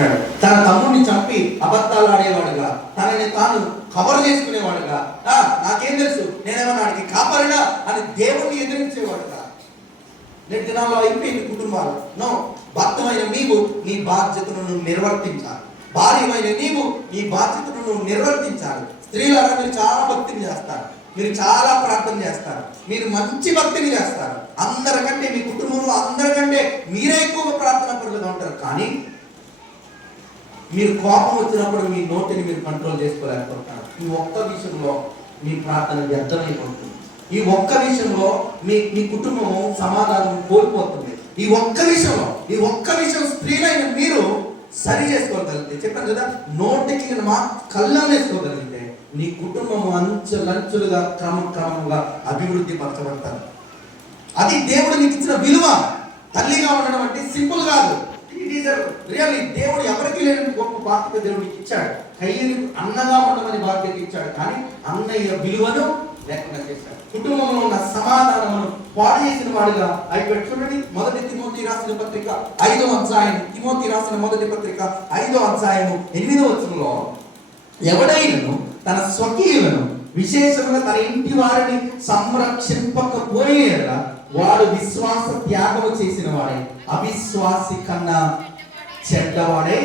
చూసుకుంటున్నాడు. తన తమ్ముడిని చంపి అబద్ధాలు ఆడేవాడుగా, తనని తాను కవర్ చేసుకునేవాడుగా, నాకేం తెలుసు నేనేమన్నా వాడికి కాపాడినా అని దేవుణ్ణి ఎదిరించేవాడుగా. నేటి దినాల్లో అయిపోయింది కుటుంబాలు. నో, భర్తమైన నీవు నీ బాధ్యతను నువ్వు నిర్వర్తించాలి. భార్యమైన నీవు నీ బాధ్యతను నువ్వు నిర్వర్తించాలి. స్త్రీలారా మీరు చాలా భక్తిని చేస్తారు, మీరు చాలా ప్రార్థన చేస్తారు, మీరు మంచి భక్తిని చేస్తారు. అందరికంటే మీ కుటుంబంలో అందరికంటే మీరే ఎక్కువ ప్రార్థన పరులుగా ఉంటారు. కానీ మీరు కోపం వచ్చినప్పుడు మీ నోటిని మీరు కంట్రోల్ చేసుకోలేకపోతారు. ఈ ఒక్క విషయంలో మీ ప్రార్థన వ్యర్థమైపోతుంది. ఈ ఒక్క విషయంలో మీ కుటుంబం సమాధానం కోల్పోతుంది. ఈ ఒక్క విషయం స్త్రీలైన మీరు సరి చేసుకోగలిగితే, చెప్పాను కదా, నోటికి మా కళ్ళం వేసుకోగలిగితే నీ కుటుంబం అంచెలంచులుగా క్రమంగా అభివృద్ధి పరచబడతారు. అది దేవుడు నీకు ఇచ్చిన విలువ. తల్లిగా ఉండడం అంటే సింపుల్ కాదు. రియల్లీ దేవుడు ఎవరికి లేని గొప్ప బాధ్యత దేవుడికి ఇచ్చాడు. కయ్యను అన్నగా ఉండమని బాధ్యత ఇచ్చాడు, కానీ అన్నయ్య విలువను లేకుండా చేశాడు. కుటుంబంలో ఉన్న సమాధానమును పాడు చేసిన వాడుగా అయిపోయాడు. చూడండి, మొదటి తిమోతి రాసిన పత్రిక 5వ అధ్యాయం, తిమోతి రాసిన మొదటి పత్రిక 5వ అధ్యాయము 8వ వచనంలో, ఎవడైనను తన స్వకీయులను విశేషంగా తన ఇంటి వారిని సంరక్షింపకపోయేలా వాడు విశ్వాస త్యాగము చేసిన వాడే అవిశ్వాసి కన్నా చెడ్డవాడే.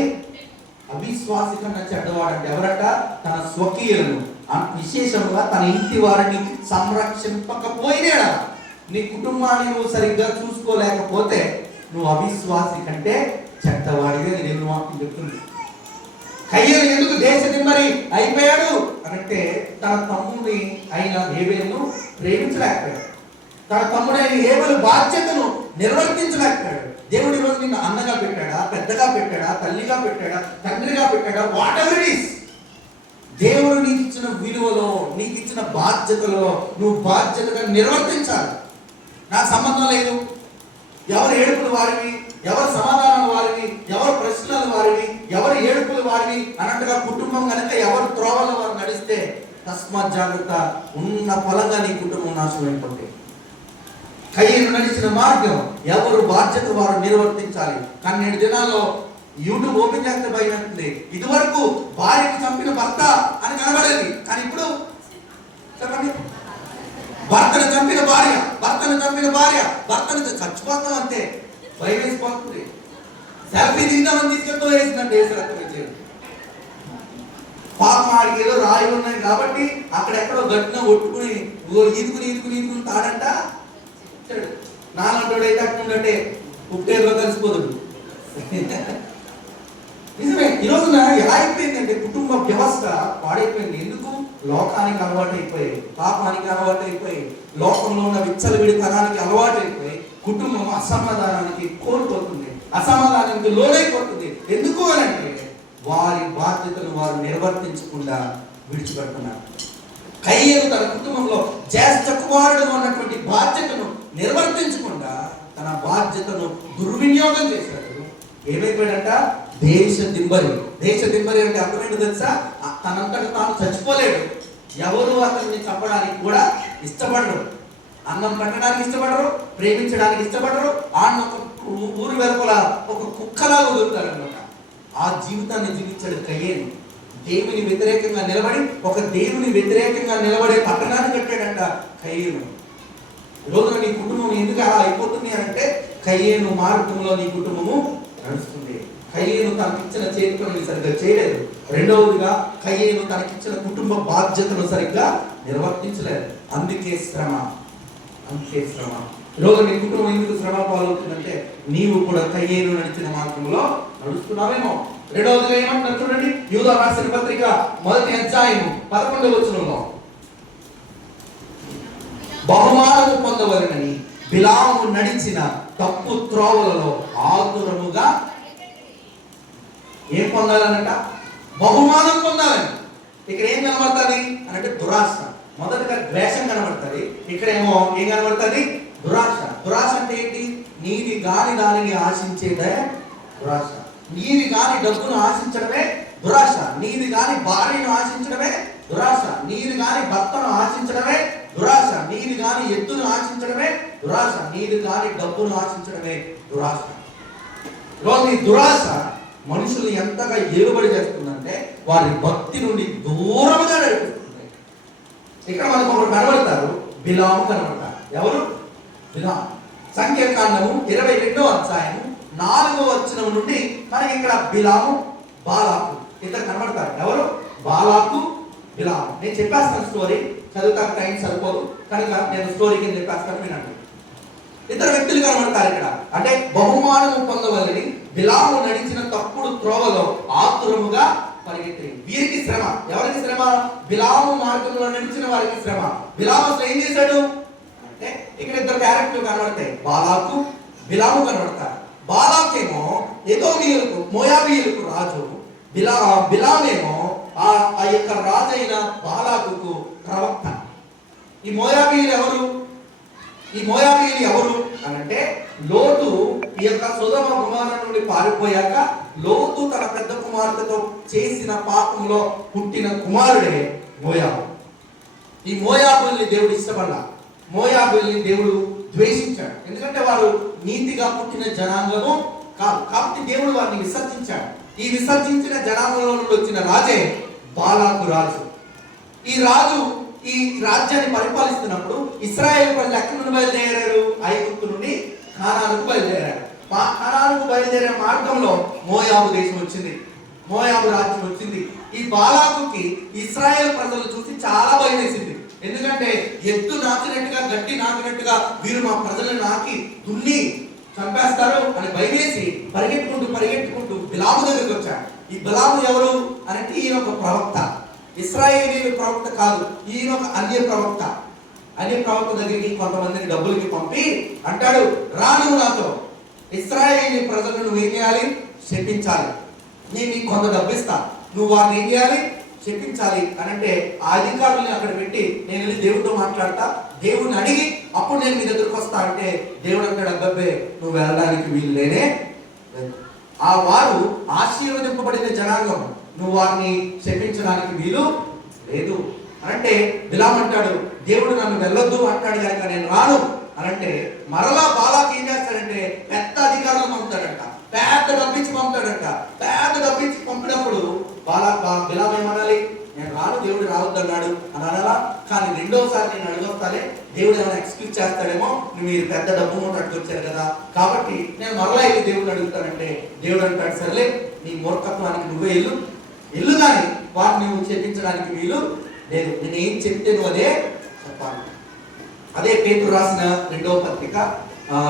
అవిశ్వాసి కన్నా చెడ్డవాడంటే ఎవరట? తన స్వకీయులను విశేషంగా తన ఇంటి వారిని సంరక్షింపకపోయినా. నీ కుటుంబాన్ని నువ్వు సరిగ్గా చూసుకోలేకపోతే నువ్వు అవిశ్వాసి కంటే చెడ్డవాడిగా నేను వాక్యం చెప్తుంది. కయ్యను ఎందుకు దేశ దిమ్మరి అయిపోయాడు అంటే తన తమ్ముడిని అయిన హేబేలును ప్రేమించలేకపోయాడు. తన తమ్ముడైన హేబేలు బాధ్యతను నిర్వర్తించలేకపోయాడు. దేవుడి రోజు నిన్ను అన్నగా పెట్టాడా, పెద్దగా పెట్టాడా, తల్లిగా పెట్టాడా, తండ్రిగా పెట్టాడా, వాట్ ఎవర్ ఇట్ ఈస్, దేవుడు నీకు ఇచ్చిన విలువలో, నీకు ఇచ్చిన బాధ్యతలో నువ్వు బాధ్యతగా నిర్వర్తించాలి. నాకు సంబంధం లేదు ఎవరు ఏడుపులు వారివి, ఎవరు సమాధానాలు వారివి, ఎవరు ప్రశ్నలు వారివి, ఎవరు ఏడుపులు వారివి అన్నట్టుగా కుటుంబం కనుక ఎవరు త్రోవలో వారు నడిస్తే తస్మాత్ జాగ్రత్త, ఉన్న ఫలంగా నీ కుటుంబం నాశనం అయిపోతే. కయ్యను నడిచిన మార్గం ఎవరు బాధ్యత వారు నిర్వర్తించాలి. కానీ నేటి దినాల్లో యూట్యూబ్ ఓపెన్ చేస్తే భయం అవుతుంది. ఇదివరకు భార్యను చంపిన భర్త అని కనబడేది, కానీ ఇప్పుడు చెప్పండి, భర్తను చంపిన భార్య, భర్తను చచ్చిపోతాం అంతే, భయం వేసిపోతుంది. సెల్ఫీ దిగుదామని తీసుకెళ్తూ వేసిందంటే వేసి రక్తం వచ్చేది. పాపం ఆడికి ఏదో రాయి ఉన్నాయి కాబట్టి అక్కడెక్కడో గట్టిన ఒట్టుకుని ఈదుకుని తాడంట. నాలంటోడు అయితే అట్టుండే ఉప్పేరులో కలిసిపోదు. నిజమే. ఈ రోజున ఎలా అయిపోయిందంటే కుటుంబ వ్యవస్థ పాడైపోయింది. ఎందుకు? లోకానికి అలవాటు అయిపోయాయి, పాపానికి అలవాటు అయిపోయి, లోకంలో ఉన్న విచ్చలవిడితనానికి అలవాటు అయిపోయి కుటుంబం అసమాధానానికి కోల్పోతుంది, అసమాధానానికి లోనైపోతుంది. ఎందుకు అనంటే వారి బాధ్యతను వారు నిర్వర్తించకుండా విడిచిపెడుతున్నారు. కయ్యను తన కుటుంబంలో జ్యేష్ఠ కుమారుడు ఉన్నటువంటి బాధ్యతను నిర్వర్తించకుండా తన బాధ్యతను దుర్వినియోగం చేశాడు. ఏమైపోయాడంట? దేశ దింబరి అంటే అర్థమేంటో తెలుసా? తనంతట తాను చచ్చిపోలేడు. ఎవరు అతన్ని చంపడానికి కూడా ఇష్టపడరు, అన్నం పెట్టడానికి ఇష్టపడరు, ప్రేమించడానికి ఇష్టపడరు. ఆయన ఊరి వెలుపల ఒక కుక్కలా వదులుతారు అనమాట. ఆ జీవితాన్ని జీవించాడు కయ్యేను. దేవుని వ్యతిరేకంగా నిలబడి ఒక దేవుని వ్యతిరేకంగా నిలబడే పట్టణాన్ని కట్టాడంట కయ్యేను. రోజున నీ కుటుంబం ఎందుకు అలా అయిపోతుంది అంటే కయ్యేను మార్గంలో నీ కుటుంబము నడుస్తుంది. కయ్యేను తనకిచ్చిన చేతి పనులు సరిగ్గా చేయలేదు. రెండవదిగా కయ్యేను తనకిచ్చిన కుటుంబ బాధ్యతను సరిగ్గా నిర్వర్తించలేదు. అందుకే శ్రమ. ఈరోజు నీ కుటుంబం ఎందుకు శ్రమ పాలవుతుందంటే నీవు కూడా కయ్యేను నడిచిన మార్గంలో నడుస్తున్నావేమో. రెండవదిగా ఏమంటున్నారు చూడండి, యూదా రాసిన పత్రిక 1వ అధ్యాయము 11వ వచనంలో, బహుమానము పొందవలెనని బిలాము నడిచిన తప్పు త్రోవలలో ఆతురముగా ఏం పొందాలనంట? బహుమానం పొందాలని. ఇక్కడ ఏం కనబడుతుంది అంటే దురాశ. మొదటగా ద్వేషం కనబడుతుంది, ఇక్కడేమో ఏం కనబడుతుంది? దురాశ. దురాశ అంటే ఏంటి? నీది గాని దానిని ఆశించేదే దురాశ. నీది గాని డబ్బును ఆశించడమే దురాశ. నీది గాని భార్యను ఆశించడమే దురాశ. నీది గాని భర్తను ఆశించడమే దురాశ. నీది గాని ఎత్తును ఆశించడమే దురాశ. నీది గాని డబ్బును ఆశించడమే దురాశ. రోజు నీ దురాశ మనుషులు ఎంతగా ఏలుబడి చేస్తుందంటే వారి భక్తి నుండి దూరముగా నడిపిస్తుంది. ఇక్కడ మనకు ఒకరు కనబడతారు, బిలాము కనబడతారు. ఎవరు? బిలాము. సంఖ్యాకాండము 22వ అధ్యాయము 4వ వచనం నుండి మనకి ఇక్కడ బిలాము, బాలాకు ఇద్దరు కనబడతారు. ఎవరు? బాలాకు, బిలాము. నేను చెప్పేస్తాను స్టోరీ, చదువుతాను, టైం సరిపోదు కనుక నేను స్టోరీ కింద చెప్పేస్తాను, వినండి. ఇద్దరు వ్యక్తులు కనబడతారు ఇక్కడ. అంటే బహుమానము పొందవలని బిలాము నడిచిన తప్పుడు త్రోవలో ఆతురముగా పరిగెత్తి. వీరికి శ్రమ. ఎవరికి శ్రమ? బిలాము మార్గంలో నడిచిన వారికి శ్రమ. బిలాము అసలు ఏం చేశాడు అంటే ఇక్కడ ఇద్దరు క్యారెక్టర్లు కనబడతాయి, బాలాకు, బిలాము కనబడతారు. బాలాకేమో ఎదోమీయులకు, మోయాబీయులకు రాజు, బిలామేమో ఆ యొక్క రాజైన బాలాకుకు ప్రవక్త. ఈ మోయాబీయులు ఎవరు? ఈ మోయాబీయులు ఎవరు అనంటే లోతు ఈ యొక్క సొదొమ కుమారుని నుండి పారిపోయాక లోతు తన పెద్ద కుమార్తెతో చేసిన పాపంలో పుట్టిన కుమారుడే మోయాబు. ఈ మోయాబుల్ని దేవుడు ఇష్టపడ్డా, మోయాబుల్ని దేవుడు ద్వేషించాడు. ఎందుకంటే వారు నీతిగా పుట్టిన జనాంగము కాదు, కాబట్టి దేవుడు వారిని విసర్జించాడు. ఈ విసర్జించిన జనాంగంలో నుండి వచ్చిన రాజే బాలాకు రాజు. ఈ రాజు ఈ రాజ్యాన్ని పరిపాలిస్తున్నప్పుడు ఇశ్రాయేలు ప్రజలు ఎక్కడి నుండి బయలుదేరారు? ఐగుప్తు నుండి కానానుకు బయలుదేరారు. కానానుకు బయలుదేరే మార్గంలో మోయాబు దేశం వచ్చింది, మోయాబు రాజ్యం వచ్చింది. ఈ బాలాకుకి ఇశ్రాయేలు ప్రజలు చూసి చాలా భయం వేసింది. ఎందుకంటే ఎత్తు నాకినట్టుగా, గట్టి నాకినట్టుగా వీరు మా ప్రజలను నాకి దున్ని చంపేస్తారు అని భయమేసి పరిగెట్టుకుంటూ బిలాము దగ్గరికి వచ్చాడు. ఈ బిలాము ఎవరు అంటే ఈయన ఒక ప్రవక్త, ఇశ్రాయేలీయుల ప్రవక్త కాదు, ఈయన ఒక అన్య ప్రవక్త. అన్య ప్రవక్త దగ్గరికి కొంతమందిని డబ్బులకి పంపి అంటాడు, రాను నాతో ఇశ్రాయేలీ ప్రజలను నువ్వు ఏం చేయాలి? శపించాలి. నేను నీకు కొంత డబ్బు ఇస్తా, నువ్వు వారిని ఏం చేయాలి? శపించాలి అని అంటే ఆ అధికారుల్ని అక్కడ పెట్టి నేను వెళ్ళి దేవుడితో మాట్లాడతా, దేవుడిని అడిగి అప్పుడు నేను మీ దగ్గరకు వస్తా అంటే దేవుడు అంటాడు, అబ్బాబే నువ్వు వెళ్ళడానికి వీలు లేనే. ఆ వారు ఆశీర్వదింపబడిన జనాంగం, నువ్వు వారిని శపించడానికి వీలు లేదు అంటే బిలాము అంటాడు, దేవుడు నన్ను వెళ్ళొద్దు అంటాడు కనుక నేను రాను అనంటే మరలా బాలాకు ఏం చేస్తాడంటే పెద్ద అధికారులు పంపుతాడంట, పెద్ద డబ్బించి పంపుతాడంట. పెద్ద డబ్బించి పంపినప్పుడు బిలాము ఏమనాలి? నేను రాను, దేవుడు రావద్దు అన్నాడు అని అనాలా? కానీ రెండోసారి నేను అడిగొస్తానే, దేవుడు ఏమైనా ఎక్స్క్యూజ్ చేస్తాడేమో, మీరు పెద్ద డబ్బు మూట అట్టుకొచ్చారు కదా కాబట్టి నేను మరలా వెళ్ళి దేవుడిని అడుగుతానంటే దేవుడు అంటాడు, సర్లే నీ మూర్ఖత్వానికి నువ్వే ఇల్లు కానీ వారిని నువ్వు చెప్పించడానికి వీలు లేదు, నేను ఏం చెప్తే నువ్వు అదే చెప్పాలి. అదే పేతురు రాసిన 2వ పత్రిక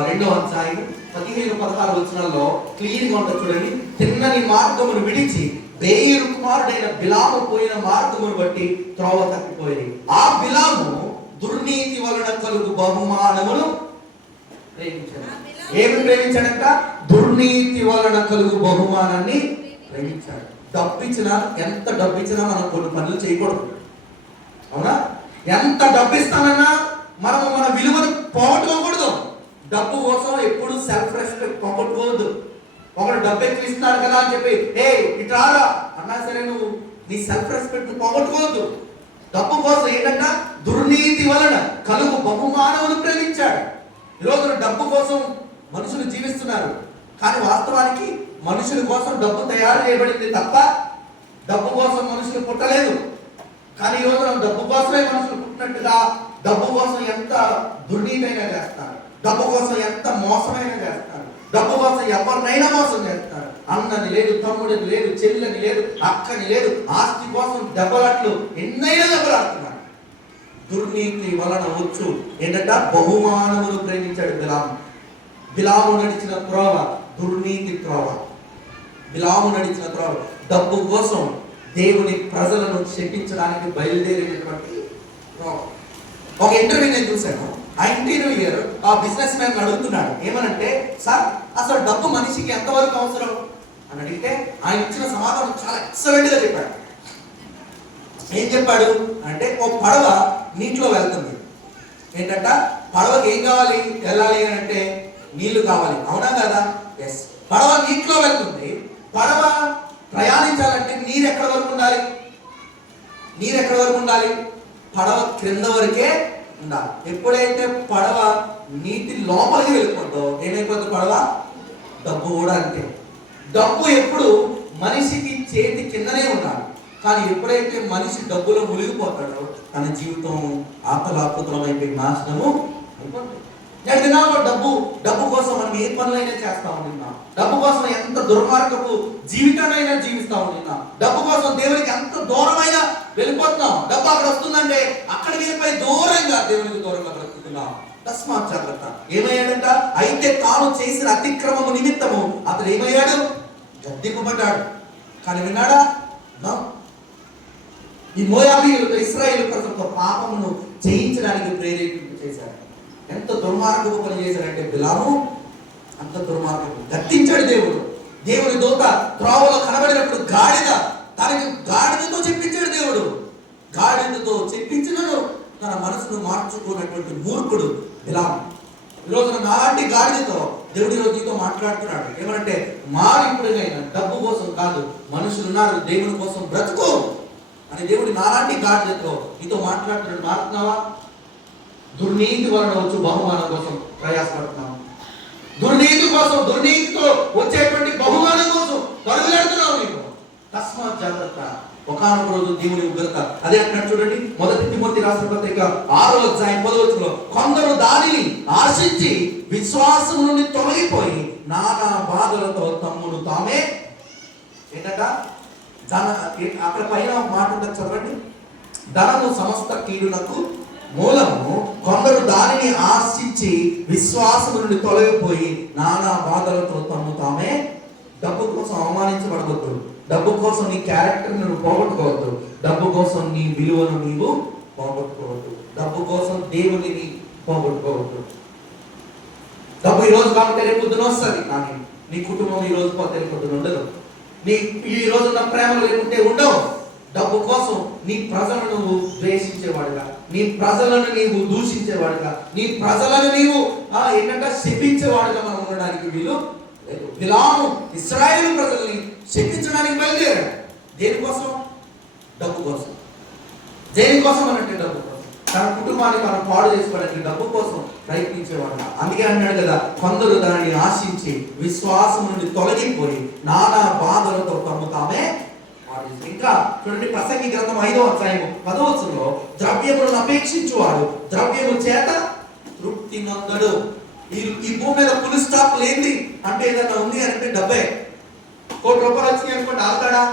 2వ అధ్యాయం 15-16 వచనాల్లో క్లియర్ గా ఉంటుంది చూడండి. తిన్నని మార్గమును విడిచి బేయరు కుమారుడైన బిలాము పోయిన మార్గమును బట్టి త్రోవ తప్పిపోయింది. ఆ బిలాము దుర్నీతి వలన కలుగు బహుమానమును ప్రేమించాడు. ఏమి ప్రేమించాడంట? దుర్నీతి వలన కలుగు బహుమానాన్ని ప్రేమించాడు. డబ్బిచ్చినా, ఎంత డబ్బిచ్చినా మనం కొన్ని పనులు చేయకూడదు, అవునా? ఎంత డబ్బిస్తానన్నా మనము మన విలువను పోగొట్టుకోకూడదు. డబ్బు కోసం ఎప్పుడు సెల్ఫ్ రెస్పెక్ట్ పోగొట్టుకోవద్దు. ఒకడు డబ్బు ఎక్కువ ఇస్తున్నారు కదా అని చెప్పి ఏ ఇట్రారా అన్నా సరే నువ్వు నీ సెల్ఫ్ రెస్పెక్ట్ పోగొట్టుకోవద్దు. డబ్బు కోసం ఏంటంట? దుర్నీతి వలన కలుగు బహుమానమును ప్రేమించాడు. ఈరోజు డబ్బు కోసం మనుషులు జీవిస్తున్నారు, కానీ వాస్తవానికి మనుషుల కోసం డబ్బు తయారు చేయబడింది తప్ప డబ్బు కోసం మనుషులు పుట్టలేదు. కానీ ఈరోజు డబ్బు కోసమే మనుషులు పుట్టినట్టుగా డబ్బు కోసం ఎంత దుర్నీతైనా చేస్తారు, డబ్బు కోసం ఎంత మోసమైనా చేస్తారు, డబ్బు కోసం ఎవరినైనా మోసం చేస్తారు. అన్నని లేదు, తమ్ముడిని లేదు, చెల్లెని లేదు, అక్కని లేదు, ఆస్తి కోసం దెబ్బలాట్లు ఎన్నైనా దెబ్బలాడుతున్నారు. దుర్నీతి వలన వచ్చు ఏంటంట? బహుమానమును ప్రేమించాడు బిలాము. బిలాము నడిచిన త్రోవ దుర్నీతి త్రోవ. బిలాము నడిచిన త్రోవ డబ్బు కోసం దేవుని ప్రజలను శపించడానికి బయలుదేరినటువంటి త్రోవ. ఒక ఇంటర్వ్యూ నేను చూశాను. ఆ ఇంటర్వ్యూయర్ ఆ బిజినెస్ మ్యాన్ అడుగుతున్నాడు, ఏమనంటే సార్ అసలు డబ్బు మనిషికి ఎంతవరకు అవసరం అని అడిగితే ఆయన ఇచ్చిన సమాధానం చాలా ఎక్సలెంట్ గా చెప్పాడు. ఏం చెప్పాడు అంటే, ఓ పడవ నీటిలో వెళ్తుంది. ఏంటంట? పడవకి ఏం కావాలి? వెళ్ళాలి అని అంటే నీళ్లు కావాలి, అవునా కదా? ఎస్. పడవ నీటిలో వెళ్తుంది. పడవ ప్రయాణించాలంటే నీరు ఎక్కడి వరకు ఉండాలి? నీరు ఎక్కడి వరకు ఉండాలి? పడవ క్రింద వరకే ఉండాలి. ఎప్పుడైతే పడవ నీటి లోపలికి వెళ్ళిపోతుందో ఏమైపోతుంది? పడవ డబ్బు కూడా అంతే. డబ్బు ఎప్పుడు మనిషికి చేతి కిందనే ఉండాలి. కానీ ఎప్పుడైతే మనిషి డబ్బులో మునిగిపోతాడో తన జీవితం ఆకలాకుతలమైపోయి నాశనము అయిపోతుంది. నేను దినాల్లో డబ్బు కోసం మనం ఏ పనులైనా చేస్తా ఉంటున్నాం. డబ్బు కోసం ఎంత దుర్మార్గపు జీవితానైనా జీవిస్తా ఉంటున్నాం. డబ్బు కోసం దేవునికి ఎంత దూరమైనా వెళ్ళిపోతున్నాం. డబ్బు అక్కడ వస్తుందంటే అక్కడ వెళ్ళిపోయి దూరంగా దేవునికి దూరంగా బ్రతుకుతున్నాం. తస్మాత్ జాగ్రత్త. ఏమయ్యాడంట? అయితే తాను చేసిన అతిక్రమము నిమిత్తము అతడు ఏమయ్యాడు? గద్దింపబడ్డాడు. కానీ విన్నాడా? ఈ మోయాబీయులతో ఇశ్రాయేలు ప్రజలతో పాపమును చేయించడానికి ప్రేరేపింపు చేశాడు. ఎంత దుర్మార్గపు పని చేశాడంటే బిలాము, అంత దుర్మార్గపు. గద్దించాడు దేవుడు. దేవుని దూత త్రోవలో కనబడినప్పుడు తనకి గాడిదతో చెప్పించాడు దేవుడు. గాడిదతో చెప్పించినను తన మనసును మార్చుకున్నటువంటి మూర్ఖుడు బిలాము. ఈరోజు నాలాంటి గాడిదతో దేవుడు ఈరోజు నీతో మాట్లాడుతున్నాడు. ఏమంటే ఇప్పుడైనా డబ్బు కోసం కాదు, మనుషులు ఉన్నారు దేవుని కోసం బ్రతుకు అని దేవుడు నాలాంటి గాడిదతో నీతో మాట్లాడుతున్నాడు. మారుతున్నావా? దుర్నీతి వలన వచ్చు బహుమానం కోసం ప్రయాసపడుతున్నావు. దుర్నీతితో వచ్చేటువంటి బహుమానం కోసం పరుగులెడుతున్నావు నీవు. తస్మాత్ జాగ్రత్త. ఒకానొక రోజు దేవుని ఉగ్రత అదే అంటున్నాడు చూడండి. 1 తిమోతి రాసిన పత్రిక 6వ అధ్యాయం 10వ వచనంలో, కొందరు దానిని ఆశించి విశ్వాసం నుండి తొలగిపోయి నానా బాధలతో తమ్ముడు తామే ఏంటట అక్కడ పైన మాట ఉంటుంది చదవండి. ధనము సమస్త కీడునకు మూలము. కొందరు దానిని ఆశించి విశ్వాసం నుండి తొలగిపోయి నానా బాధలతో తమ్ము తామే. డబ్బు కోసం అవమానించబడవద్దు. డబ్బు కోసం నీ క్యారెక్టర్ నువ్వు పోగొట్టుకోవద్దు. డబ్బు కోసం నీ విలువను నీవు పోగొట్టుకోవద్దు. డబ్బు కోసం దేవునిని పోగొట్టుకోవద్దు. డబ్బు ఈ రోజు కాబట్టి రేపు పొద్దున వస్తుంది, కానీ నీ కుటుంబం ఈ రోజు పోతే రేపు పొద్దున ఉండదు. నీ ఈ రోజు ఉన్న ప్రేమలు లేకుంటే ఉండవు. డబ్బు కోసం నీ ప్రజలను నువ్వు ద్వేషించేవాడుగా, నీ ప్రజలను నీవు దూషించేవాడుగా, నీ ప్రజలను నీవు ఏంటంటే శపించేవాడుగా మనం ఉండడానికి వీలు లేదు. బిలాము ఇశ్రాయేలు ప్రజల్ని శపించడానికి బయలుదేరాడు. దేనికోసం? డబ్బు కోసం. దేనికోసం అనంటే డబ్బు కోసం. తన కుటుంబాన్ని తను పాడు చేసుకోవడానికి డబ్బు కోసం ప్రయత్నించేవాడు. అందుకే అన్నాడు కదా, కొందరు దానిని ఆశించి విశ్వాసం నుండి తొలగిపోయి నానా బాధలతో తమ్ము తామే. ఇంకా చూడండి, ప్రసంగి గ్రంథం 5వ అధ్యాయం 10వ వచనంలో, ద్రవ్యములను అపేక్షించువాడు ద్రవ్యము చేత తృప్తి నొందడు. ఈ భూమి మీద ఫుల్ స్టాప్ లేంది అంటే ఏదైనా ఉంది అంటే డబ్బే. ₹1 కోట్లు వచ్చినాయి అనుకోండి, ఆగుతాడా?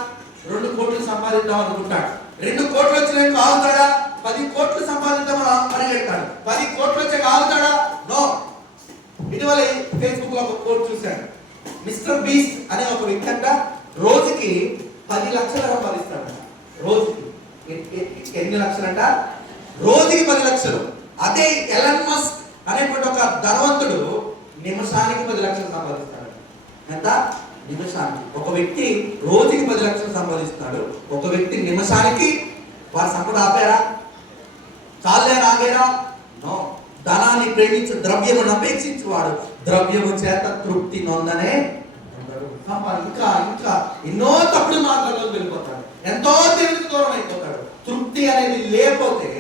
2 కోట్లు సంపాదిద్దాం అనుకుంటాడు. 2 కోట్లు వచ్చినాక ఆగుతాడా? 10 కోట్లు సంపాదిద్దామని పరిగెడతాడు. 10 కోట్లు వచ్చాక ఆగుతాడా? నో. ఇటీవల ఫేస్బుక్ లో ఒక కోట్ చూశాను. మిస్టర్ బీస్ట్ అనే ఒక వ్యక్తి అంట రోజుకి 10 లక్షలు సంపాదిస్తాడు. రోజుకి ఎన్ని లక్షలంట? రోజుకి 10 లక్షలు. అదే ఎలన్ మస్క్ అనేటువంటి ఒక ధనవంతుడు నిమిషానికి 10 లక్షలు సంపాదిస్తాడు. ఎంత? నిమిషానికి. ఒక వ్యక్తి రోజుకి 10 లక్షలు సంపాదిస్తాడు. ఒక వ్యక్తి నిమిషానికి. వారి సంపద ఆపారా? చాలే ఆగారా? నో. ధనాన్ని ప్రేమించు ద్రవ్యమును అపేక్షించువాడు ద్రవ్యము చేత తృప్తి నొందనే. ఇంకా ఎన్నో తప్పుడు మార్గాల్లో వెళ్ళిపోతాడు. ఎంతో దేవునికి దూరం అయిపోతాడు. తృప్తి అనేది లేకపోతే,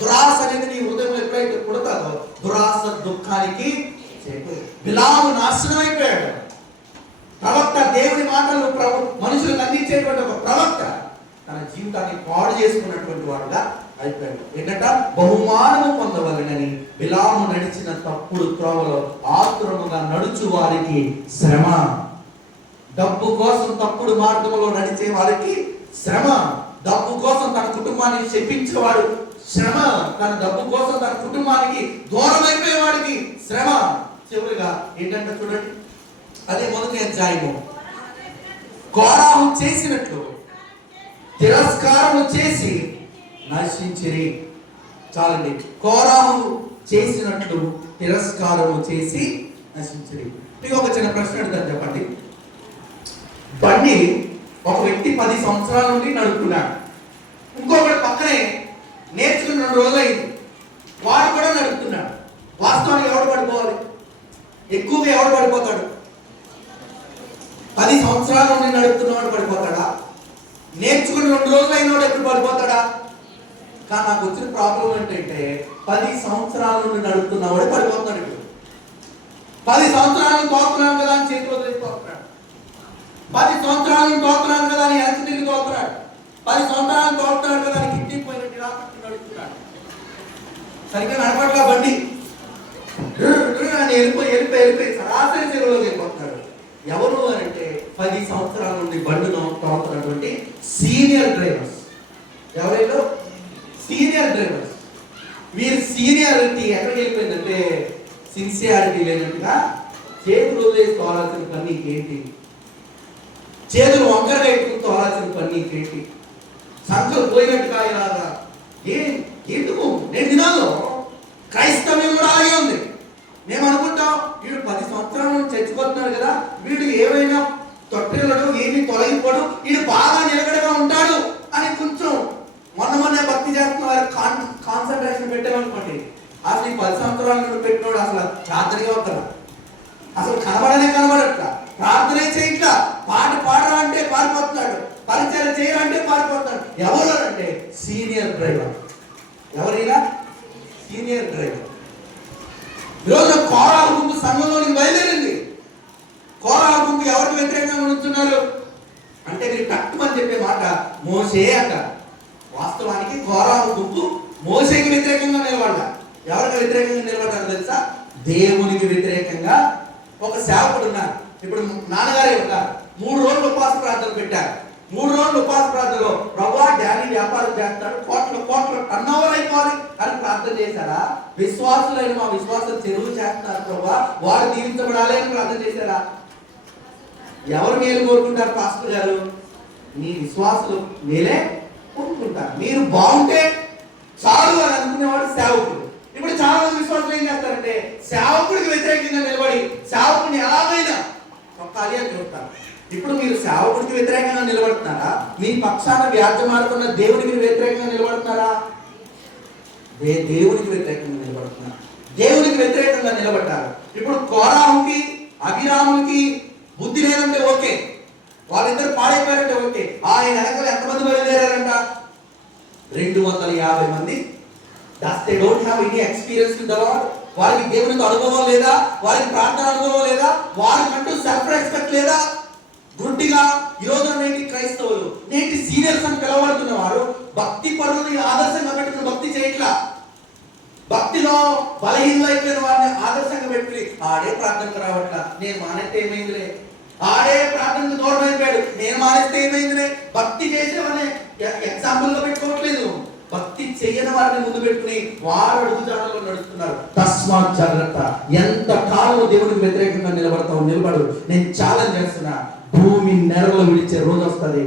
దురాశ అనేది నీ హృదయంలో ఎప్పుడైతే పుడతాదో దురాశ దుఃఖానికి బిలాము నాశనం అయిపోయాడు. ప్రవక్త దేవుని మాటలు మనుషులకు అందించేటువంటి ఒక ప్రవక్త తన జీవితాన్ని పాడు చేసుకున్నటువంటి వాడుగా అయిపోయాడు. ఏంటంట? బహుమానము పొందవలనని బిలాము నడిచిన తప్పుడు త్రోవలో ఆతురముగా నడుచు వారికి శ్రమ. డబ్బు కోసం తప్పుడు మార్గంలో నడిచే వారికి శ్రమ. డబ్బు కోసం తన కుటుంబాన్ని శపించేవాడు శ్రమ. తన డబ్బు కోసం తన కుటుంబానికి దూరం అయిపోయేవాడికి శ్రమ. చివరిగా ఏంటంటే చూడండి, అదే 1వ అధ్యాయము, కోరాహు చేసినట్లు తిరస్కారము చేసి నశించిరి. చాలండి. కోరాహు చేసినట్లు తిరస్కారము చేసి నశించిరి. మీకు ఒక చిన్న ప్రశ్న అడుగుతాను, చెప్పండి. బండి ఒక వ్యక్తి 10 సంవత్సరాల నుండి నడుపుతున్నాడు. ఇంకొకటి పక్కనే నేర్చుకుని 2 రోజులు అయింది, వాడు కూడా నడుపుతున్నాడు. వాస్తవానికి ఎవడు పడిపోవాలి? ఎక్కువగా ఎవడు పడిపోతాడు? 10 సంవత్సరాల నుండి నడుపుతున్నవాడు పడిపోతాడా? నేర్చుకుని 2 రోజులు అయినవాడు ఎప్పుడు పడిపోతాడా? కానీ నాకు వచ్చిన ప్రాబ్లం ఏంటంటే 10 సంవత్సరాల నుండి నడుపుతున్నవాడే పడిపోతున్నాడు. ఇప్పుడు 10 సంవత్సరాలను తోస్తున్నాను కదా అని చేతిలో వదిలేసిపోతున్నాడు. 10 సంవత్సరాలు తోలుతున్నాను కదా అని వెనక్కి తిరిగి తోలుతున్నాడు. 10 సంవత్సరాలు తోలుతున్నాడు కదా అని కిడ్నీ పోయినట్టు నడుపుతున్నాడు. సరిగ్గా నడపట్లా బండి వెళ్ళిపోయి సరాసరి చెరువులోకి వెళ్ళిపోతున్నాడు. ఎవరు అని అంటే 10 సంవత్సరాల నుండి బండిలో తోలుతున్నటువంటి సీనియర్ డ్రైవర్స్. ఎవరైనా సీనియర్ డ్రైవర్స్. వీరి సీనియారిటీ ఎక్కడికి వెళ్ళిపోయిందంటే సిన్సియారిటీ లేనట్టుగా చేతులు వదిలేసి తోలాల్సిన పని నీకేంటి, చేతులు వంకర పెట్టుకుని తోలాల్సిన పని నీకేంటి, సంఖ్యలు పోయినట్టుగా ఇలాగా ఎందుకు నేను దినాల్లో క్రైస్తవ్యం కూడా అలాగే ఉంది. మేము అనుకుంటాం వీడు 10 సంవత్సరాల నుంచి చచ్చిపోతున్నాడు కదా, వీడు ఏమైనా తొట్టెలడు ఏమి తొలగిపోడు, వీడు బాగా నిలకడగా ఉంటాడు అని కొంచెం మొన్నే భక్తి చేస్తున్న వారికి కాన్సన్ట్రేషన్ పెట్టామనుకోండి. అసలు ఈ 10 సంవత్సరాల నుండి పెట్టినోడు అసలు ప్రార్థనగా ఉంటాడు, అసలు కనబడట్లా, ప్రార్థనే చేయట్లా, పాట పాడరా అంటే పారిపోతున్నాడు, పరిచయం చేయాలంటే పారిపోతున్నాడు. ఎవరు అంటే సీనియర్ డ్రైవర్. ఎవరైనా సీనియర్ డ్రైవర్. ఈరోజు కోరాల గుంపు సంఘంలోనికి బయలుదేరింది. కోరాల గుంపు ఎవరికి వ్యతిరేకంగా ఉంటున్నారు అంటే మీరు కట్టుమని చెప్పే మాట మోసే అంట. వాస్తవానికి కోరాల గుంపు మోసేకి వ్యతిరేకంగా నిలబడ్డా. ఎవరికి వ్యతిరేకంగా నిలబడ్డారు తెలుసా? దేవునికి వ్యతిరేకంగా. ఒక సేవకుడు ఉన్నారు. ఇప్పుడు నాన్నగారే ఉన్నారు. 3 రోజులు ఉపవాస ప్రార్థన పెట్టారు. 3 రోజులు ఉపవాస ప్రార్థనలో ప్రభువా డాడీ వ్యాపారం చేస్తాడు, కోట్ల టర్న్ ఓవర్ అయిపోవాలి అని ప్రార్థన చేశారా? విశ్వాసులైన మా విశ్వాసం చెరువు చేస్తున్నారు ప్రభువా, వారు దీవించబడాలి అని ప్రార్థన చేశారా? ఎవరు మేలు కోరుకుంటారు పాస్టర్ గారు? మీ విశ్వాసులు మేలే కోరుకుంటారు. మీరు బాగుంటే చాలు అని అనుకునేవాడు సేవకుడు. ఇప్పుడు చాలా మంది విశ్వాసులు ఏం చేస్తారంటే సేవకుడికి వ్యతిరేకంగా నిలబడి సేవకుడిని ఎలాగైనా తొక్కాలి అని చూస్తారు. ఇప్పుడు మీరు సేవకుడికి వ్యతిరేకంగా నిలబడుతున్నారా? మీ పక్షాన వ్యాజ్యమాడుతున్న దేవునికి వ్యతిరేకంగా నిలబడుతున్నారా? దేవునికి వ్యతిరేకంగా నిలబడుతున్నారు. దేవునికి వ్యతిరేకంగా నిలబడ్డారు. ఇప్పుడు కోరాహుకి అభిరాముకి బుద్ధి లేదంటే ఓకే, వాళ్ళిద్దరు పాడైపోయారంటే ఓకే. ఆయన వెనకాల ఎంతమంది బయలుదేరారంట? 250 మంది. They don't have any experience with the Lord. వారికి దేవునితో అనుభవం లేదా, వారికి ప్రార్థన అనుభవం లేదా, వారికంటూ సెల్ఫ్ రెస్పెక్ట్ లేదా. గుడ్డిగా ఈరోజు నేటి క్రైస్తవులు, నేటి సీనియర్స్ అని పిలవబడుతున్న వారు భక్తి పరులని ఆదర్శంగా పెట్టుకుని భక్తి చేయట్లా. భక్తిలో బలహీనమైన వారిని ఆదర్శంగా పెట్టుకుని ఆడే ప్రార్థనకు రావట్లా, నేను మానేస్తే ఏమైందిలే, ఆడే ప్రార్థనకు దూరం అయిపోయాడు, నేను మానేస్తే ఏమైందిలే. భక్తి చేసేవనే ఎగ్జాంపుల్ గా పెట్టుకోవట్లేదు. భక్తి చేయని వారిని ముందు పెట్టుకుని వారు అడుగుజాడలో నడుస్తున్నారు. తస్మాత్ జాగ్రత్త. ఎంత కాలం దేవుడికి వ్యతిరేకంగా నిలబడతావు, నిలబడు. నేను ఛాలెంజ్ చేస్తున్నా, భూమి నెరలు విడిచే రోజు వస్తుంది.